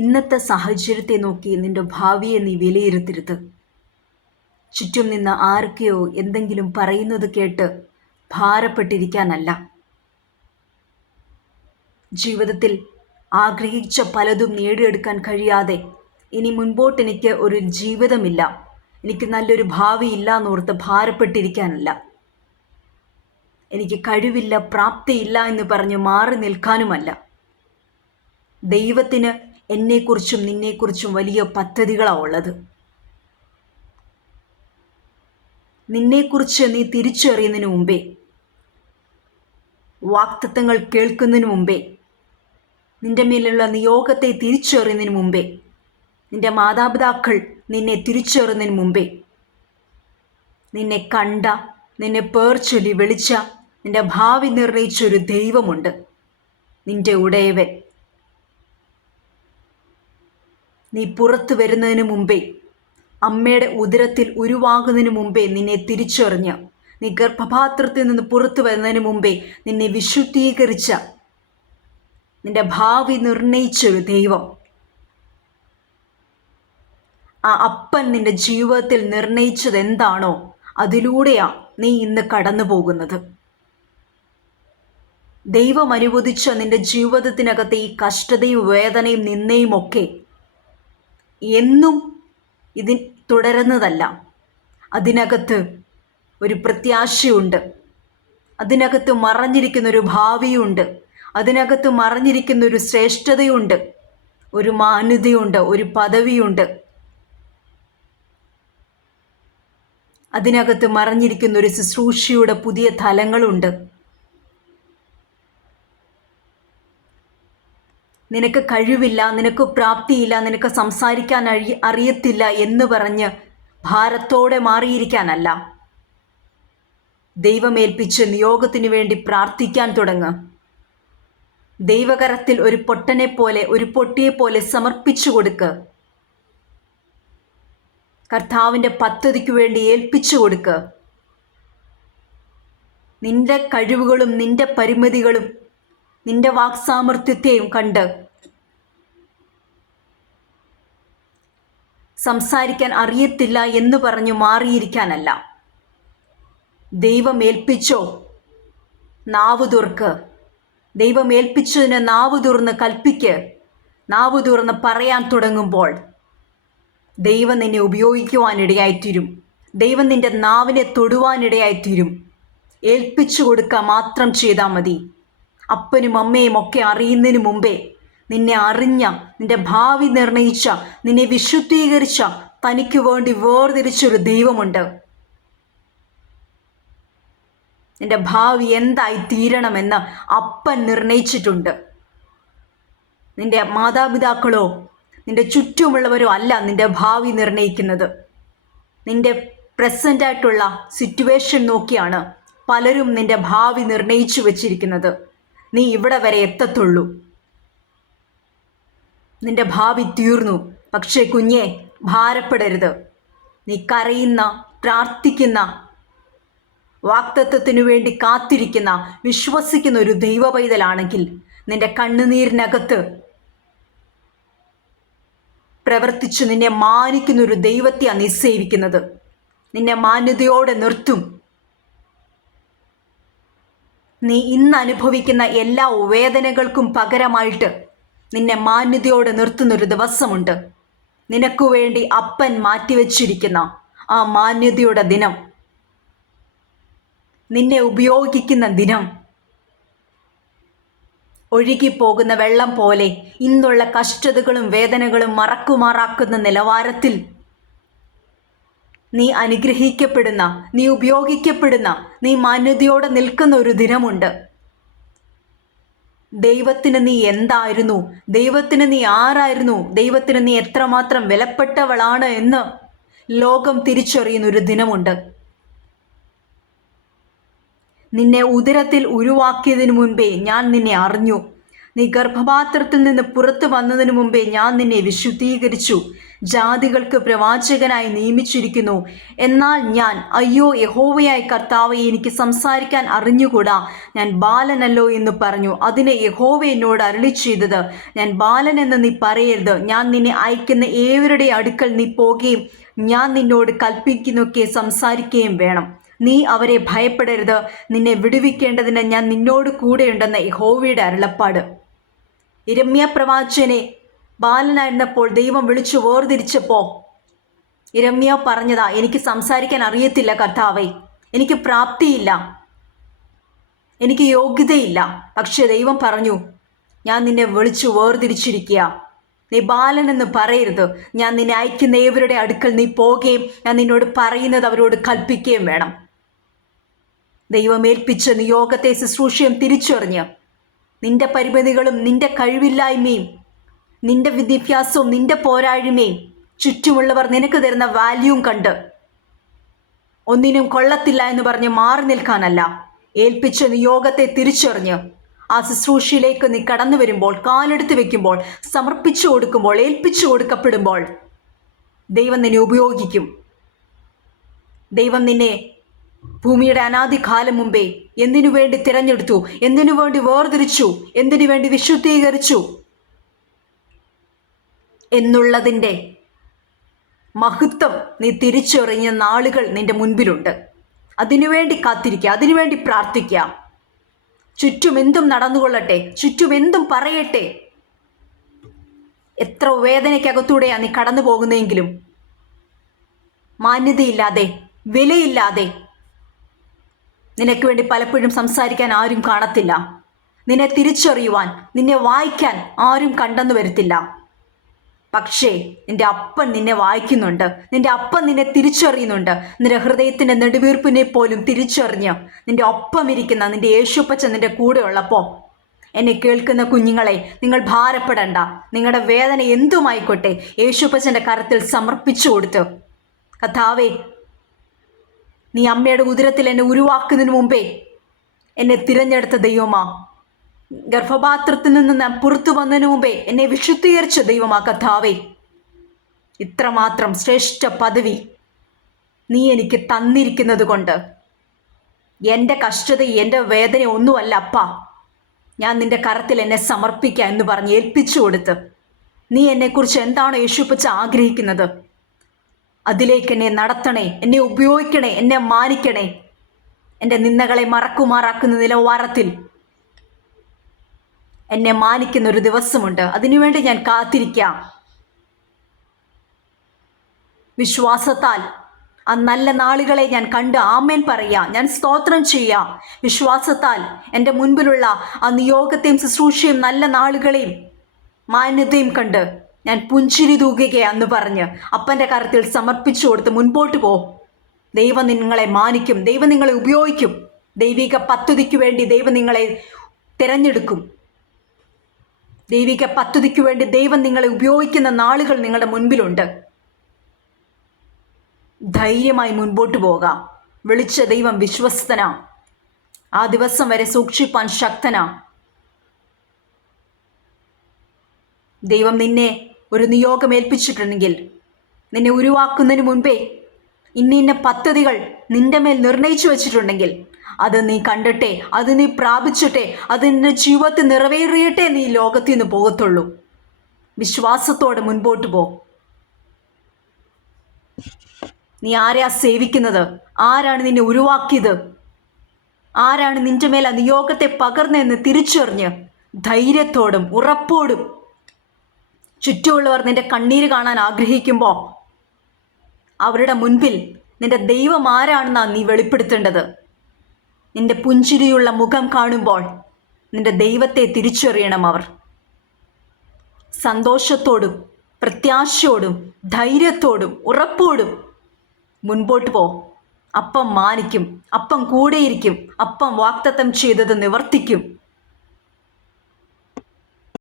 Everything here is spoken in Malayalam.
ഇന്നത്തെ സാഹചര്യത്തെ നോക്കി നിന്റെ ഭാവിയെ നീ വിലയിരുത്തരുത്. ചുറ്റും നിന്ന് ആരൊക്കെയോ എന്തെങ്കിലും പറയുന്നത് കേട്ട് ഭാരപ്പെട്ടിരിക്കാനല്ല. ജീവിതത്തിൽ ആഗ്രഹിച്ച പലതും നേടിയെടുക്കാൻ കഴിയാതെ ഇനി മുൻപോട്ട് എനിക്ക് ഒരു ജീവിതമില്ല, എനിക്ക് നല്ലൊരു ഭാവിയില്ല എന്നോർത്ത് ഭാരപ്പെട്ടിരിക്കാനല്ല. എനിക്ക് കഴിവില്ല, പ്രാപ്തിയില്ല എന്ന് പറഞ്ഞ് മാറി നിൽക്കാനുമല്ല. ദൈവത്തിന് എന്നെക്കുറിച്ചും നിന്നെക്കുറിച്ചും വലിയ പദ്ധതികളാണ് ഉള്ളത്. നിന്നെക്കുറിച്ച് നീ തിരിച്ചറിയുന്നതിന് മുമ്പേ, വാഗ്ദത്തങ്ങൾ കേൾക്കുന്നതിന് മുമ്പേ, നിന്റെ മേലുള്ള നിയോഗത്തെ തിരിച്ചറിയുന്നതിന് മുമ്പേ, നിന്റെ മാതാപിതാക്കൾ നിന്നെ തിരിച്ചറിയുന്നതിന് മുമ്പേ, നിന്നെ കണ്ട, നിന്നെ പേർ ചൊല്ലി വിളിച്ച, നിന്റെ ഭാവി നിർണയിച്ചൊരു ദൈവമുണ്ട്, നിന്റെ ഉടയവൻ. നീ പുറത്തു വരുന്നതിന് മുമ്പേ, അമ്മയുടെ ഉദരത്തിൽ ഉരുവാകുന്നതിന് മുമ്പേ നിന്നെ തിരിച്ചറിഞ്ഞ്, നീ ഗർഭപാത്രത്തിൽ നിന്ന് പുറത്തു വരുന്നതിന് മുമ്പേ നിന്നെ വിശുദ്ധീകരിച്ച, നിന്റെ ഭാവി നിർണയിച്ചൊരു ദൈവം. ആ അപ്പൻ നിന്റെ ജീവിതത്തിൽ നിർണയിച്ചത് എന്താണോ അതിലൂടെയാ നീ ഇന്ന് കടന്നു പോകുന്നത്. ദൈവം അനുവദിച്ച നിന്റെ ജീവിതത്തിനകത്തെ ഈ കഷ്ടതയും വേദനയും നിന്നയും ഒക്കെ എന്നും ഇതിൽ തുടരുന്നതല്ല. അതിനകത്ത് ഒരു പ്രത്യാശയുണ്ട്, അതിനകത്ത് മറഞ്ഞിരിക്കുന്നൊരു ഭാവിയുണ്ട്, അതിനകത്ത് മറഞ്ഞിരിക്കുന്നൊരു ശ്രേഷ്ഠതയുണ്ട്, ഒരു മാന്യതയുണ്ട്, ഒരു പദവിയുണ്ട്, അതിനകത്ത് മറഞ്ഞിരിക്കുന്നൊരു ശുശ്രൂഷയുടെ പുതിയ തലങ്ങളുണ്ട്. നിനക്ക് കഴിവില്ല, നിനക്ക് പ്രാപ്തിയില്ല, നിനക്ക് സംസാരിക്കാൻ അറിയത്തില്ല എന്ന് പറഞ്ഞ് ഭാരത്തോടെ മാറിയിരിക്കാനല്ല. ദൈവമേൽപ്പിച്ച് നിയോഗത്തിന് വേണ്ടി പ്രാർത്ഥിക്കാൻ തുടങ്ങ്. ദൈവകരത്തിൽ ഒരു പൊട്ടനെ പോലെ, ഒരു പൊട്ടിയെ പോലെ സമർപ്പിച്ചു കൊടുക്ക്. കർത്താവിൻ്റെ പദ്ധതിക്ക് വേണ്ടി ഏൽപ്പിച്ചു കൊടുക്ക്. നിന്റെ കഴിവുകളും നിന്റെ പരിമിതികളും നിന്റെ വാക്സാമർത്ഥ്യത്തെയും കണ്ട് സംസാരിക്കാൻ അറിയത്തില്ല എന്ന് പറഞ്ഞു മാറിയിരിക്കാനല്ല. ദൈവം ഏൽപ്പിച്ചോ, നാവ് തുറക്ക്. ദൈവം ഏൽപ്പിച്ചതിന് നാവ് തുറന്ന് കൽപ്പിക്ക്. നാവ് തുറന്ന് പറയാൻ തുടങ്ങുമ്പോൾ ദൈവം നിന്നെ ഉപയോഗിക്കുവാനിടയായിത്തീരും. ദൈവം നിന്റെ നാവിനെ തൊടുവാനിടയായിത്തീരും. ഏൽപ്പിച്ചു കൊടുക്കുക മാത്രം ചെയ്താൽ മതി. അപ്പനും അമ്മയും ഒക്കെ അറിയുന്നതിന് മുമ്പേ നിന്നെ അറിഞ്ഞ, നിന്റെ ഭാവി നിർണയിച്ച, നിന്നെ വിശുദ്ധീകരിച്ച, തനിക്ക് വേണ്ടി വേർതിരിച്ചൊരു ദൈവമുണ്ട്. നിന്റെ ഭാവി എന്തായി തീരണമെന്ന് അപ്പൻ നിർണയിച്ചിട്ടുണ്ട്. നിന്റെ മാതാപിതാക്കളോ നിന്റെ ചുറ്റുമുള്ളവരോ അല്ല നിന്റെ ഭാവി നിർണയിക്കുന്നത്. നിന്റെ പ്രസൻ്റായിട്ടുള്ള സിറ്റുവേഷൻ നോക്കിയാണ് പലരും നിന്റെ ഭാവി നിർണയിച്ചു വച്ചിരിക്കുന്നത്. നീ ഇവിടെ വരെ എത്തത്തുള്ളൂ, നിന്റെ ഭാവി തീർന്നു. പക്ഷേ കുഞ്ഞെ, ഭാരപ്പെടരുത്. നീ കരയുന്ന, പ്രാർത്ഥിക്കുന്ന, വാഗ്ദത്തത്തിനു വേണ്ടി കാത്തിരിക്കുന്ന, വിശ്വസിക്കുന്ന ഒരു ദൈവ പൈതലാണെങ്കിൽ നിന്റെ കണ്ണുനീരിനകത്ത് പ്രവർത്തിച്ചു നിന്നെ മാനിക്കുന്ന ഒരു ദൈവത്തെയാണ് നീ സേവിക്കുന്നത്. നിന്നെ മാന്യതയോടെ നിർത്തും. നീ ഇന്ന് അനുഭവിക്കുന്ന എല്ലാ വേദനകൾക്കും പകരമായിട്ട് നിന്നെ മാന്യതയോടെ നിർത്തുന്നൊരു ദിവസമുണ്ട്. നിനക്കു വേണ്ടി അപ്പൻ മാറ്റിവെച്ചിരിക്കുന്ന ആ മാന്യതയുടെ ദിനം, നിന്നെ ഉപയോഗിക്കുന്ന ദിനം. ഒഴുകിപ്പോകുന്ന വെള്ളം പോലെ ഇന്നുള്ള കഷ്ടതകളും വേദനകളും മറക്കുമാറാക്കുന്ന നിലവാരത്തിൽ നീ അനുഗ്രഹിക്കപ്പെടുന്ന, നീ ഉപയോഗിക്കപ്പെടുന്ന, നീ മാന്യതയോടെ നിൽക്കുന്ന ഒരു ദിനമുണ്ട്. ദൈവത്തിന് നീ എന്തായിരുന്നു, ദൈവത്തിന് നീ ആരായിരുന്നു, ദൈവത്തിന് നീ എത്രമാത്രം വിലപ്പെട്ടവളാണ് എന്ന് ലോകം തിരിച്ചറിയുന്ന ഒരു ദിനമുണ്ട്. നിന്നെ ഉദരത്തിൽ ഉരുവാക്കിയതിനു മുൻപേ ഞാൻ നിന്നെ അറിഞ്ഞു. നീ ഗർഭപാത്രത്തിൽ നിന്ന് പുറത്തു വന്നതിന് മുമ്പേ ഞാൻ നിന്നെ വിശുദ്ധീകരിച്ചു. ജാതികൾക്ക് പ്രവാചകനായി നിയമിച്ചിരിക്കുന്നു. എന്നാൽ ഞാൻ, അയ്യോ യഹോവയായ കർത്താവേ, എനിക്ക് സംസാരിക്കാൻ അറിഞ്ഞുകൂടാ, ഞാൻ ബാലനല്ലോ എന്ന് പറഞ്ഞു. അതിന് യഹോവ എന്നോട് അരുളി ചെയ്തത്, ഞാൻ ബാലനെന്ന് നീ പറയരുത്. ഞാൻ നിന്നെ അയക്കുന്ന ഏവരുടെ അടുക്കൽ നീ പോകുകയും ഞാൻ നിന്നോട് കൽപ്പിക്കുന്നൊക്കെ സംസാരിക്കുകയും വേണം. നീ അവരെ ഭയപ്പെടരുത്. നിന്നെ വിടുവിക്കേണ്ടതിന് ഞാൻ നിന്നോട് കൂടെയുണ്ടെന്ന് യഹോവയുടെ അരുളപ്പാട്. യിരെമ്യാ പ്രവാചകനെ ബാലനായിരുന്നപ്പോൾ ദൈവം വിളിച്ചു വേർതിരിച്ചപ്പോൾ യിരെമ്യാ പറഞ്ഞതാ, എനിക്ക് സംസാരിക്കാൻ അറിയത്തില്ല കർത്താവേ, എനിക്ക് പ്രാപ്തിയില്ല, എനിക്ക് യോഗ്യതയില്ല. പക്ഷെ ദൈവം പറഞ്ഞു, ഞാൻ നിന്നെ വിളിച്ചു വേർതിരിച്ചിരിക്കുക. നീ ബാലനെന്ന് പറയരുത്. ഞാൻ നിന്നെ അയക്കുന്ന ഏവരുടെ അടുക്കൽ നീ പോകുകയും ഞാൻ നിന്നോട് പറയുന്നത് അവരോട് കൽപ്പിക്കുകയും വേണം. ദൈവം ഏൽപ്പിച്ച നിയോഗത്തെ ശുശ്രൂഷയും തിരിച്ചറിഞ്ഞ് നിന്റെ പരിമിതികളും നിന്റെ കഴിവില്ലായ്മയും നിന്റെ വിദ്യാഭ്യാസവും നിന്റെ പോരായ്മയും ചുറ്റുമുള്ളവർ നിനക്ക് തരുന്ന വാല്യൂവും കണ്ട് ഒന്നിനും കൊള്ളത്തില്ല എന്ന് പറഞ്ഞ് മാറി നിൽക്കാനല്ല, ഏൽപ്പിച്ച നിയോഗത്തെ തിരിച്ചറിഞ്ഞ് ആ ശുശ്രൂഷയിലേക്ക് നീ കടന്നു വരുമ്പോൾ, കാലെടുത്ത് വെക്കുമ്പോൾ, സമർപ്പിച്ചു കൊടുക്കുമ്പോൾ, ഏൽപ്പിച്ചു കൊടുക്കപ്പെടുമ്പോൾ ദൈവം നിന്നെ ഉപയോഗിക്കും. ദൈവം നിന്നെ ഭൂമിയുടെ അനാദികാലം മുമ്പേ എന്തിനു വേണ്ടി തിരഞ്ഞെടുത്തു, എന്തിനു വേണ്ടി വേർതിരിച്ചു, എന്തിനു വേണ്ടി വിശുദ്ധീകരിച്ചു എന്നുള്ളതിൻ്റെ മഹത്വം നീ തിരിച്ചറിഞ്ഞ നാളുകൾ നിന്റെ മുൻപിലുണ്ട്. അതിനുവേണ്ടി കാത്തിരിക്കുക, അതിനുവേണ്ടി പ്രാർത്ഥിക്കുക. ചുറ്റും എന്തും നടന്നുകൊള്ളട്ടെ, ചുറ്റും എന്തും പറയട്ടെ, എത്ര വേദനയ്ക്കകത്തൂടെയാണ് നീ കടന്നു പോകുന്നതെങ്കിലും മാന്യതയില്ലാതെ, വിലയില്ലാതെ നിനക്ക് വേണ്ടി പലപ്പോഴും സംസാരിക്കാൻ ആരും കാണത്തില്ല. നിന്നെ തിരിച്ചറിയുവാൻ, നിന്നെ വായിക്കാൻ ആരും കണ്ടെന്ന് വരത്തില്ല. പക്ഷേ നിന്റെ അപ്പൻ നിന്നെ വായിക്കുന്നുണ്ട്, നിന്റെ അപ്പൻ നിന്നെ തിരിച്ചറിയുന്നുണ്ട്. നിന്റെ ഹൃദയത്തിൻ്റെ നെടുവീർപ്പിനെ പോലും തിരിച്ചറിഞ്ഞ് നിന്റെ ഒപ്പം ഇരിക്കുന്ന നിന്റെ യേശുപ്പച്ചൻ നിന്റെ കൂടെ ഉള്ളപ്പോൾ, എന്നെ കേൾക്കുന്ന കുഞ്ഞുങ്ങളെ, നിങ്ങൾ ഭാരപ്പെടണ്ട. നിങ്ങളുടെ വേദന എന്തുമായിക്കോട്ടെ യേശുപ്പച്ചൻ്റെ കരത്തിൽ സമർപ്പിച്ചു കൊടുത്ത്, കർത്താവേ, നീ അമ്മയുടെ ഉദരത്തിൽ എന്നെ ഉരുവാക്കുന്നതിന് മുമ്പേ എന്നെ തിരഞ്ഞെടുത്ത ദൈവമാ, ഗർഭപാത്രത്തിൽ നിന്ന് ഞാൻ പുറത്തു വന്നതിന് മുമ്പേ എന്നെ വിശുദ്ധീകരിച്ച ദൈവമാ കർത്താവേ, ഇത്രമാത്രം ശ്രേഷ്ഠ പദവി നീ എനിക്ക് തന്നിരിക്കുന്നത് കൊണ്ട് എൻ്റെ കഷ്ടത, എൻ്റെ വേദന ഒന്നുമല്ല അപ്പാ, ഞാൻ നിൻ്റെ കരത്തിൽ എന്നെ സമർപ്പിക്കാം എന്ന് പറഞ്ഞ് ഏൽപ്പിച്ചു കൊടുത്ത്, നീ എന്നെക്കുറിച്ച് എന്താണോ യേശുപ്പച്ച ആഗ്രഹിക്കുന്നത് അതിലേക്ക് എന്നെ നടത്തണേ, എന്നെ ഉപയോഗിക്കണേ, എന്നെ മാനിക്കണേ. എൻ്റെ നിന്ദകളെ മറക്കുമാറാക്കുന്ന നിലവാരത്തിൽ എന്നെ മാനിക്കുന്ന ഒരു ദിവസമുണ്ട്. അതിനുവേണ്ടി ഞാൻ കാത്തിരിക്കാം. വിശ്വാസത്താൽ ആ നല്ല നാളുകളെ ഞാൻ കണ്ട് ആമേൻ പറയാം, ഞാൻ സ്തോത്രം ചെയ്യാം. വിശ്വാസത്താൽ എൻ്റെ മുൻപിലുള്ള ആ നിയോഗത്തെയും ശുശ്രൂഷയും നല്ല നാളുകളെയും മാന്യതയും കണ്ട് ഞാൻ പുഞ്ചിരി തൂകുകയാന്ന് പറഞ്ഞ് അപ്പൻ്റെ കരത്തിൽ സമർപ്പിച്ചു കൊടുത്ത് മുൻപോട്ട് പോ. ദൈവം നിങ്ങളെ മാനിക്കും, ദൈവം നിങ്ങളെ ഉപയോഗിക്കും. ദൈവിക പദ്ധതിക്ക് വേണ്ടി ദൈവം നിങ്ങളെ തിരഞ്ഞെടുക്കും. ദൈവിക പദ്ധതിക്ക് വേണ്ടി ദൈവം നിങ്ങളെ ഉപയോഗിക്കുന്ന നാളുകൾ നിങ്ങളുടെ മുൻപിലുണ്ട്. ധൈര്യമായി മുൻപോട്ട് പോകാം. വിളിച്ച ദൈവം വിശ്വസ്തനാ. ആ ദിവസം വരെ സൂക്ഷിപ്പാൻ ശക്തനാ. ദൈവം നിന്നെ ഒരു നിയോഗം ഏൽപ്പിച്ചിട്ടുണ്ടെങ്കിൽ, നിന്നെ ഉരുവാക്കുന്നതിന് മുൻപേ ഇന്ന പദ്ധതികൾ നിന്റെ മേൽ നിർണയിച്ചു വച്ചിട്ടുണ്ടെങ്കിൽ അത് നീ കണ്ടിട്ടെ, അത് നീ പ്രാപിച്ചിട്ടെ, അത് നിന്റെ ജീവിതത്തിൽ നിറവേറിയിട്ടേ നീ ലോകത്തിൽ നിന്ന് പോകത്തുള്ളൂ. വിശ്വാസത്തോടെ മുൻപോട്ട് പോ. നീ ആരെയാ സേവിക്കുന്നത്? ആരാണ് നിന്നെ ഉരുവാക്കിയത്? ആരാണ് നിന്റെ മേൽ ആ നിയോഗത്തെ പകർന്നെന്ന് തിരിച്ചറിഞ്ഞ് ധൈര്യത്തോടും ഉറപ്പോടും ചുറ്റുമുള്ളവർ നിന്റെ കണ്ണീര് കാണാൻ ആഗ്രഹിക്കുമ്പോൾ അവരുടെ മുൻപിൽ നിന്റെ ദൈവം ആരാണെന്നാണ് നീ വെളിപ്പെടുത്തേണ്ടത്. നിന്റെ പുഞ്ചിരിയുള്ള മുഖം കാണുമ്പോൾ നിന്റെ ദൈവത്തെ തിരിച്ചറിയണം അവർ. സന്തോഷത്തോടും പ്രത്യാശയോടും ധൈര്യത്തോടും ഉറപ്പോടും മുൻപോട്ട് പോ. അപ്പം മാനിക്കും, അപ്പം കൂടെയിരിക്കും, അപ്പം വാഗ്ദത്തം ചെയ്തത് നിവർത്തിക്കും.